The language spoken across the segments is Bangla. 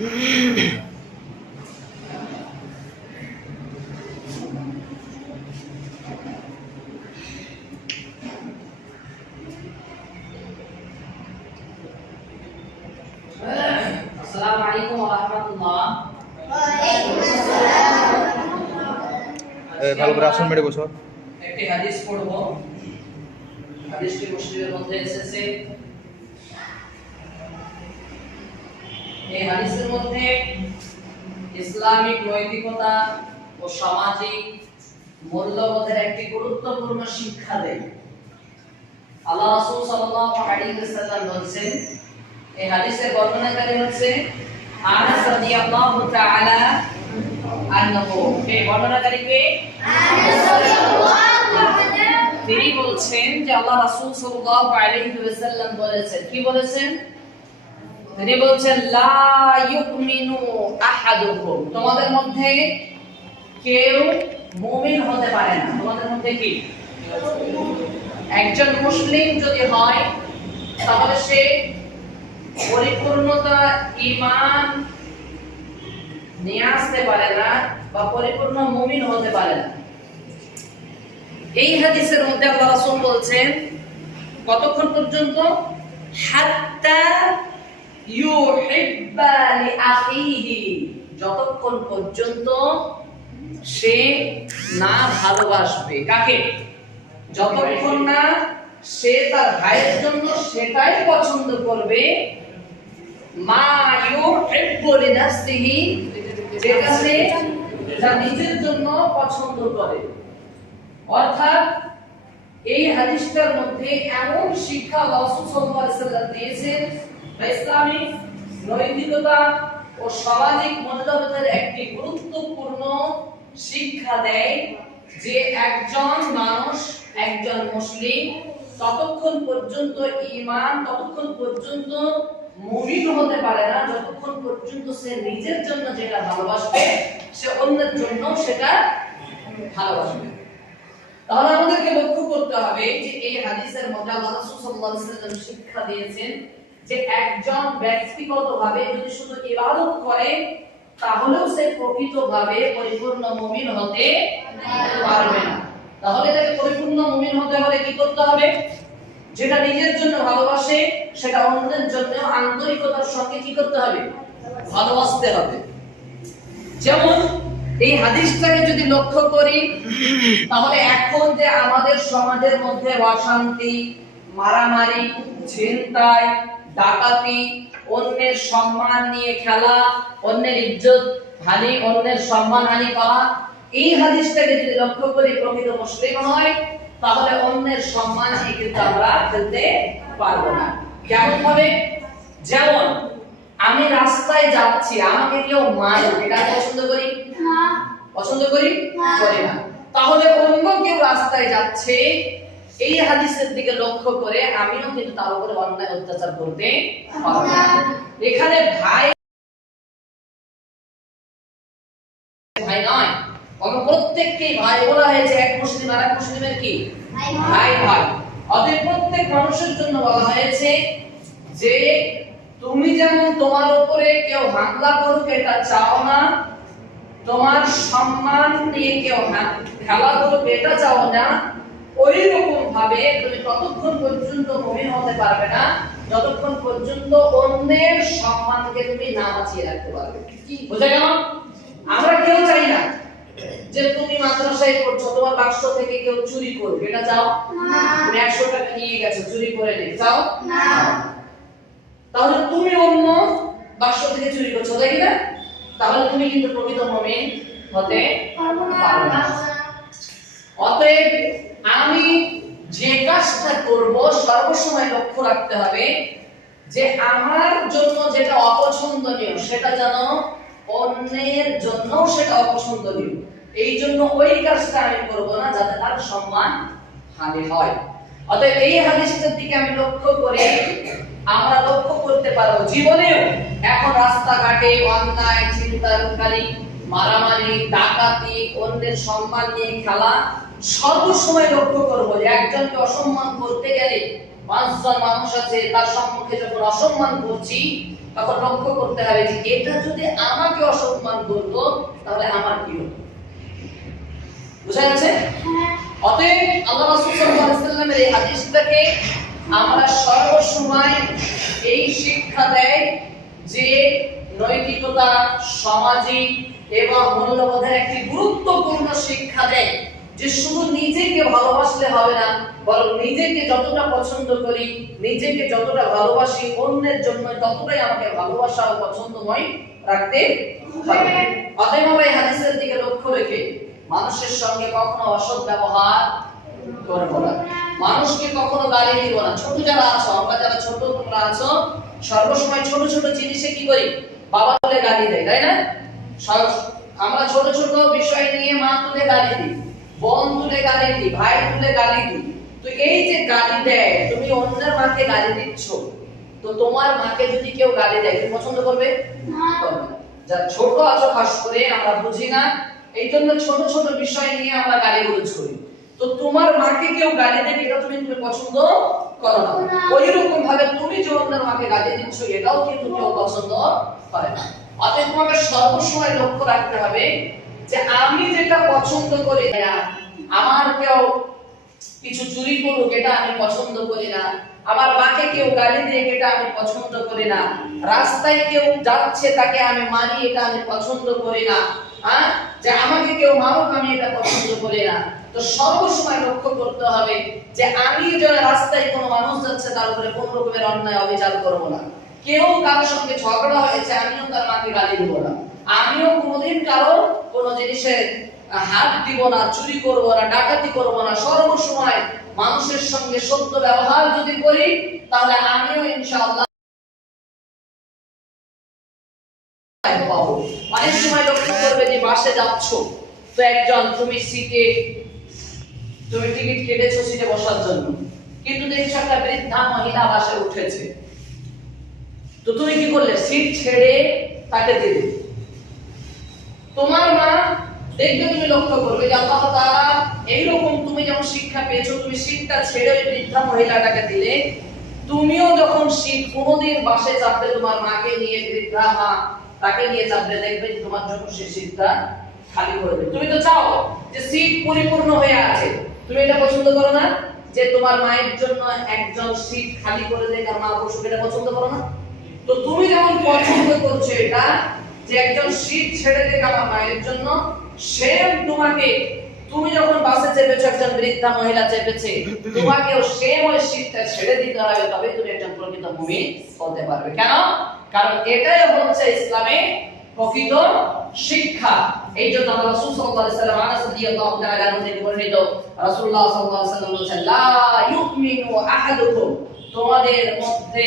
Mm-hmm. ভালো করে আসন মেরে বসো। একটি হাদিস পড়ব। হাদিসটি মুসলিমের মধ্যে এসেছে। এই হাদিসের মধ্যে ইসলামিক নৈতিকতা ও সামাজিক মূল্যবোধের একটি গুরুত্বপূর্ণ শিক্ষা দেয়। আল্লাহ রাসূল সাল্লাল্লাহু আলাইহি ওয়াসাল্লাম বলেছেন এই হাদিসের বর্ণনাকারী হচ্ছে আনাস রাদিয়াল্লাহু তাআলা আনহু। এই বর্ণনাকারী কে? তিনি বলছেন যে আল্লাহ রাসূল সাল্লাল্লাহু আলাইহি ওয়াসাল্লাম বলেছেন। কি বলেছেন? তিনি বলছেন, লা ইউমিনু আহাদুকুম। তোমাদের মধ্যে কেউ মুমিন হতে পারে না। তোমাদের মধ্যে কি? একজন মুসলিম যদি হয়, তাহলে সে পরিপূর্ণতা ঈমান নিয়ে আসতে পারে না বা পরিপূর্ণ মুমিন হতে পারে না। এই হাদিসের মধ্যে আল্লাহ বলছেন, কতক্ষণ পর্যন্ত? হাত্তা লিআখিহি, যতক্ষণ পর্যন্ত সে না ভালোবাসবে। কাকে? যতক্ষণ না সে তার ভাইয়ের জন্য সেটাই পছন্দ করবে নিজের জন্য পছন্দ করে। অর্থাৎ, এই হাদিসটার মধ্যে এমন শিক্ষা দিয়েছেন ইসলামিক নৈতিকতা ও সামাজিক মূল্যবোধের একটি গুরুত্বপূর্ণ শিক্ষা দেয় যে একজন মানুষ, একজন মুসলিম ততক্ষণ পর্যন্ত ঈমান, ততক্ষণ পর্যন্ত মুমিন হতে পারে না, যতক্ষণ পর্যন্ত সে নিজের জন্য যেটা ভালোবাসবে, সে অন্যের জন্য সেটা ভালোবাসবে। তাহলে আমাদেরকে লক্ষ্য করতে হবে যে এই হাদিসের মধ্যে আল্লাহ রাসূল সাল্লাল্লাহু আলাইহি শিক্ষা দিয়েছেন যে একজন ব্যক্তিগতভাবে যদি শুধু ইবাদত করে, তাহলেও সে প্রকৃতভাবে পরিপূর্ণ মুমিন হতে পারবে না। তাহলে তাকে পরিপূর্ণ মুমিন হতে হলে কি করতে হবে? যেটা নিজের জন্য ভালোবাসে সেটা অন্যের জন্য আন্তরিকতার সঙ্গে কি করতে হবে? ভালোবাসতে হবে। যেমন এই হাদিসটাকে যদি লক্ষ্য করি, তাহলে এখন যে আমাদের সমাজের মধ্যে অশান্তি, মারামারি, ছিনতাই, ডাকাতি, অন্যের সম্মান নিয়ে খেলা, অন্যের ইজ্জত হানি, অন্যের সম্মান হানি করা, এই হাদিসটাকে যদি লক্ষ্য করি প্রকৃত মুসলিম হয়, তাহলে অন্যের সম্মান নিয়ে কিন্তু আমরা ফেলতে পারব না। কেমন ভাবে যেমন আমি রাস্তায় যাচ্ছি আমাকে কেউ মারুক এটা পছন্দ করি? পছন্দ করি? করি না। তাহলে অন্য কেউ রাস্তায় যাচ্ছে এই হাদিসের দিকে লক্ষ্য করে আমিও কিন্তু তার উপরে অন্যায় অত্যাচার করতে পারব না। এখানে ভাই ভাই নয় অন্য প্রত্যেককেই ভাই বলা হয়েছে এক মুসলিম আর এক মুসলিমের কি? ভাই ভাই অতএব প্রত্যেক মানুষের জন্য বলা হয়েছে যে তুমি যেমন তোমার উপরে কেউ হামলা করুক এটা চাও না। তোমার সম্মান নিয়ে কেউ খেলা করুক এটা চাও না। ওই রকম ভাবে তুমি ততক্ষণ পর্যন্ত মুমিন হতে পারবে না। যতক্ষণ পর্যন্ত অন্যের সম্মানকে তুমি না বাঁচিয়ে রাখতে পারবে। বুঝা গেল? আমরা কেউ চাই না। যে তুমি মাদ্রাসায় পড়ছো তোমার বাক্স থেকে কেউ চুরি করবে এটা চাও তুমি একশো টাকা নিয়ে গেছো চুরি করে নেই চাও তাহলে তুমি অন্য বাক্স থেকে চুরি করছ তাই না? তাহলে তুমি কিন্তু প্রকৃত মুমিন হতে পারবে না। অতএব আমি যে কাজটা করব সর্বসময় লক্ষ্য রাখতে হবে যে আমার জন্য যেটা অপছন্দনীয় সেটা যেন অন্যের জন্য সেটা অপছন্দনীয়। এই জন্য ওই কাজটা আমি করব না, যাতে তার সম্মান হানি হয়। অতএব এই হাদিসটার দিকে আমি লক্ষ্য করে আমরা লক্ষ্য করতে পারব, জীবনেও এখন রাস্তাঘাটে অন্যায় চিন্তা ছিনতাইকারী মারামারি, ডাকাতি, অন্যের সম্মান নিয়ে খেলা সর্বসময় লক্ষ্য করব যে একজনকে অসম্মান করতে গেলে পাঁচজন মানুষ আছে, তার সম্মুখে যখন অসম্মান করছি তখন লক্ষ্য করতে হবে যে এটা যদি আমাকে অসম্মান করতো, তাহলে আমার কি হতো? বুঝা অতএব আল্লাহ রাসূল সাল্লাল্লাহু আলাইহি এই হাদিসটাকে আমরা সর্বসময় এই শিক্ষা দেয় যে নৈতিকতা, সামাজিক এবং মূল্যবোধের একটি গুরুত্বপূর্ণ শিক্ষা দেয়। যে শুধু নিজেকে ভালোবাসলে হবে না, বরং নিজেকে যতটা পছন্দ করি, নিজেকে যতটা ভালোবাসি, অন্যের জন্য ততটাই আমাকে ভালোবাসা ও পছন্দময় রাখতে হবে। অতএব এই হাদিসের দিকে লক্ষ্য রেখে মানুষের সঙ্গে কখনো অসৎ ব্যবহার করব না। মানুষকে কখনো গালি দিব না। ছোট যারা আছো, আমরা যারা ছোট, তোমরা আছো, সর্বসময় ছোট ছোট জিনিসে কি করি? বাবা তুলে গালি দেয়, তাই না? আমরা ছোট ছোট বিষয় নিয়ে মা তুলে গালি দিই। বোন তুলে গালি দিই ভাই তুলে গালি দিই তো এই যে গালি দেয় তুমি অন্যের মাকে গালি দিচ্ছ তো তোমার মাকে যদি কেউ গালি দেয় তুমি পছন্দ করবে? না। ছোট আছো খাস করে আমরা বুঝি না। এই জন্য ছোট ছোট বিষয় নিয়ে আমরা গালি গুলোজ করি তো তোমার মাকে কেউ গালি দেবে এটা তুমি তুমি পছন্দ করো না। ওই রকম ভাবে তুমি যে অন্যের মাকে গালি দিচ্ছ এটাও কিন্তু কেউ পছন্দ করে না। অতএব তোমাকে সর্বসময় লক্ষ্য রাখতে হবে যে আমি যেটা পছন্দ করি না আমার কেউ কিছু চুরি করুক, এটা আমি পছন্দ করি না। আমার মাকে কেউ গালি দিয়ে এটা আমি পছন্দ করি না। রাস্তায় কেউ যাচ্ছে, তাকে আমি মারি, এটা আমি পছন্দ করি না। হ্যাঁ? যে আমাকে কেউ মারুক, আমি এটা পছন্দ করি না। তো সর্বসময় লক্ষ্য করতে হবে যে আমি যেন রাস্তায় কোনো মানুষ যাচ্ছে, তার উপরে কোন রকমের অন্যায়, অবিচার করব না। কেউ কারোর সঙ্গে ঝগড়া হয়েছে, আমিও তার মাকে গালি দেবো না। আমিও কোনোদিন কারও কোনো জিনিসের হাত দিব না, চুরি করব না, ডাকাতি করব না, সর্বসময় মানুষের সঙ্গে সত্য ব্যবহার যদি করি, তাহলে আমিও ইনশাআল্লাহ অনেক সময় লক্ষ্য করবে যে বাসে যাচ্ছ, তো একজন, তুমি সিটে, তুমি টিকিট কেটেছো সিটে বসার জন্য। কিন্তু দেখছ একটা বৃদ্ধা মহিলা বাসে উঠেছে। তো তুমি কি করলে? সিট ছেড়ে তাকে দিলে। তোমার মা দেখবে তুমি লক্ষ্য করবে যে আল্লাহ তাআলা এইরকম তুমি যখন শিক্ষা পেয়েছ, তুমি সিটটা ছেড়ে ওই বৃদ্ধা মহিলাটাকে দিলে, তুমিও যখন সিট কোনোদিন বাসে চাপবে তোমার মাকে নিয়ে বৃদ্ধা, মা তাকে নিয়ে চাপবে দেখবে যে তোমার জন্য সে সিটটা খালি করে দেবে তুমি তো চাও যে সিট পরিপূর্ণ হয়ে আছে। তুমি এটা পছন্দ করো না? যে তোমার মায়ের জন্য একজন সিট খালি করে দেয় আর মা বসুক, এটা পছন্দ করো না? তো তুমি যেমন পছন্দ করছ এটা যে একজন সিট ছেড়ে দেখ আমার মায়ের জন্য সেম তোমাকে, তুমি যখন বাসে চেপেছো, একজন বৃদ্ধা মহিলা চেপেছে, তোমাকেও সেম ওই সিটটা ছেড়ে দিতে হবে তবে তুমি একজন প্রকৃত মুমিন হতে পারবে। কেন? কারণ এটাই হচ্ছে ইসলামে প্রকৃত শিক্ষা। এই জন্য আমরা রাসূল সাল্লাল্লাহু আলাইহি সাল্লাম আনাস রাদিয়াল্লাহু তাআলা থেকে বর্ণিত, রাসূলুল্লাহ সাল্লাল্লাহু আলাইহি সাল্লাম বলেছেন, লা ইউমিনু আহাদুকুম। তোমাদের মধ্যে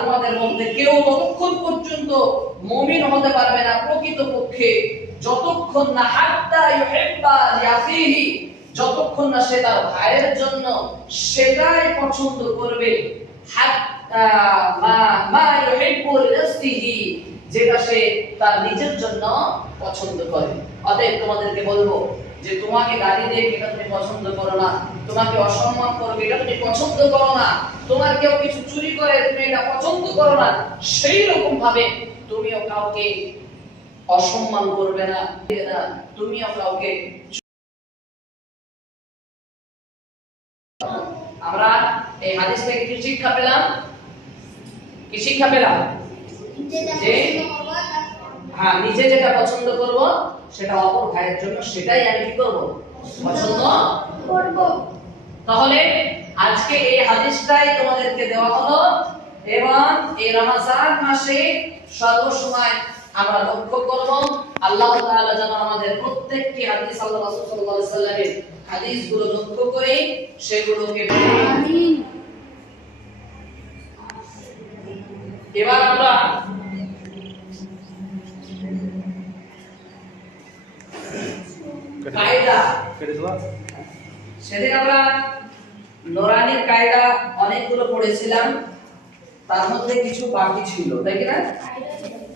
তোমাদের মধ্যে কেউ ততক্ষণ পর্যন্ত মুমিন হতে পারবে না প্রকৃত পক্ষে যতক্ষণ না হাত্তা ইউহিব্বা যতক্ষণ না সে তার ভাইয়ের জন্য সেটাই পছন্দ করবে, হাত্তা মা মা ইউহিব্বু যেটা সে তার নিজের জন্য পছন্দ করে। অতএব তোমাদেরকে বলব যে তোমাকে গালি দিয়ে এটা তুমি পছন্দ করো না, তোমাকে অসম্মান করবে এটা তুমি পছন্দ করো না, তোমার কেউ কিছু চুরি করে তুমি এটা পছন্দ করো না সেই রকম ভাবে তুমিও কাউকে অসম্মান করবে না তুমিও কাউকে আমরা এই হাদিস থেকে কি শিক্ষা পেলাম? কি শিক্ষা পেলাম? যে হ্যাঁ নিজে যেটা পছন্দ করব সেটা অপর ভাইয়ের জন্য সেটাই আমি কি করব? পছন্দ করব। তাহলে আজকে এই হাদিসটাই তোমাদেরকে দেওয়া হলো। এবং এই রমজান মাসে সর্বসময় আমরা লক্ষ্য করব আল্লাহ তাআলা যেন আমাদের প্রত্যেকটি হাদিস আল্লাহ রাসূল সাল্লাল্লাহু আলাইহি সাল্লামের হাদিসগুলো লক্ষ্য করে সেগুলোকে এবার আমরা কায়দা। সেদিন আমরা নোরানির কায়দা অনেকগুলো পড়েছিলাম। তার মধ্যে কিছু বাকি ছিল তাই কি না?